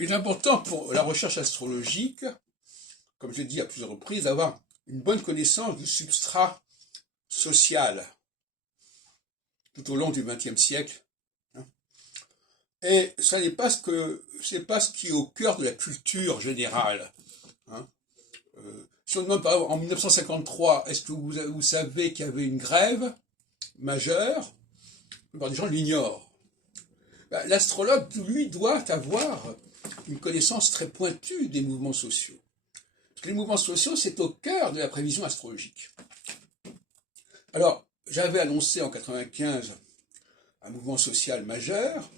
Il est important pour la recherche astrologique, comme je l'ai dit à plusieurs reprises, d'avoir une bonne connaissance du substrat social tout au long du XXe siècle. Et ça n'est pas c'est pas ce qui est au cœur de la culture générale. Si on demande par exemple en 1953, est-ce que vous savez qu'il y avait une grève majeure? La plupart des gens l'ignorent. L'astrologue, lui, doit avoir une connaissance très pointue des mouvements sociaux. Parce que les mouvements sociaux, c'est au cœur de la prévision astrologique. Alors, j'avais annoncé en 95 un mouvement social majeur.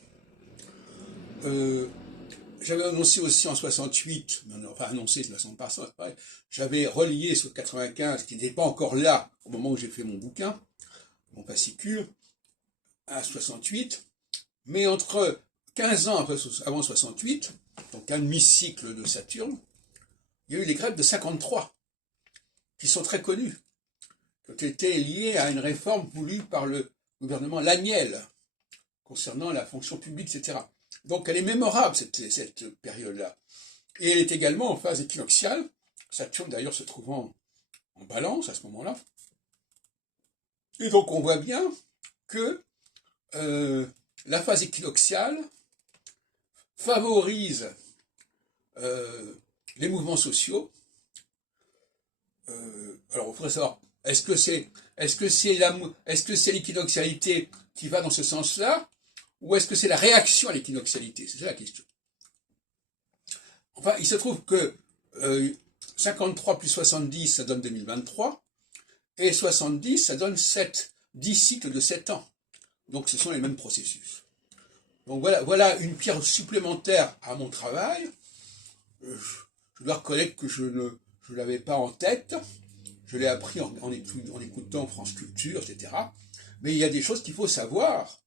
J'avais annoncé aussi en 68, enfin annoncé de façon pareil, j'avais relié ce 95 qui n'était pas encore là au moment où j'ai fait mon bouquin, mon fascicule, à 68, mais entre 15 ans avant 68, donc un demi-cycle de Saturne, il y a eu les grèves de 53, qui sont très connues, qui ont été liées à une réforme voulue par le gouvernement Laniel, concernant la fonction publique, etc. Donc elle est mémorable, cette période-là. Et elle est également en phase équinoxiale, Saturne d'ailleurs se trouvant en balance à ce moment-là. Et donc on voit bien que la phase équinoxiale favorise les mouvements sociaux. Alors il faudrait savoir, est-ce que c'est l'équinoxialité qui va dans ce sens-là, ou est-ce que c'est la réaction à l'équinoxialité? C'est ça la question. Enfin, il se trouve que 53 plus 70, ça donne 2023, et 70, ça donne 10 cycles de 7 ans. Donc ce sont les mêmes processus. Donc voilà une pierre supplémentaire à mon travail. Je dois reconnaître que je ne l'avais pas en tête. Je l'ai appris en écoutant France Culture, etc. Mais il y a des choses qu'il faut savoir.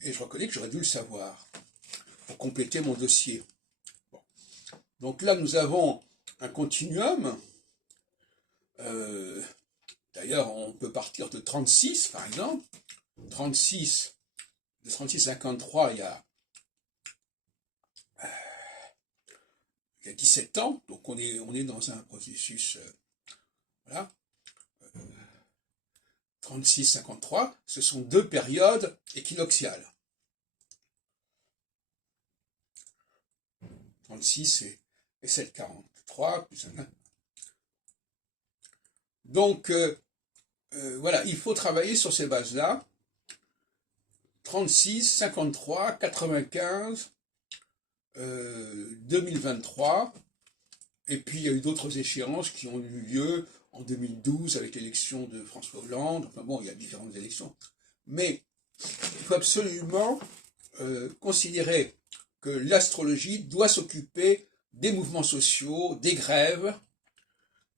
Et je reconnais que j'aurais dû le savoir pour compléter mon dossier. Bon. Donc là, nous avons un continuum. D'ailleurs, on peut partir de 36, par exemple. De 36 à 53, il y a 17 ans. Donc on est dans un processus... voilà. 36-53, ce sont deux périodes équinoxiales. 36 et 7-43, plus un. Donc, voilà, il faut travailler sur ces bases-là. 36, 53, 95, 2023, et puis il y a eu d'autres échéances qui ont eu lieu en 2012 avec l'élection de François Hollande. Enfin bon, il y a différentes élections. Mais il faut absolument considérer que l'astrologie doit s'occuper des mouvements sociaux, des grèves,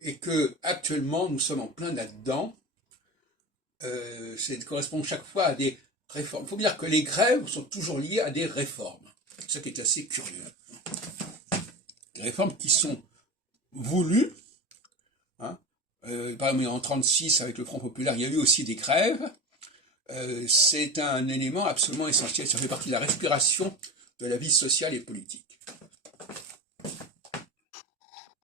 et que actuellement nous sommes en plein là-dedans. Ça correspond chaque fois à des réformes. Il faut dire que les grèves sont toujours liées à des réformes. C'est ça qui est assez curieux. Des réformes qui sont voulues. Par exemple, en 1936, avec le Front populaire, il y a eu aussi des grèves. C'est un élément absolument essentiel. Ça fait partie de la respiration de la vie sociale et politique.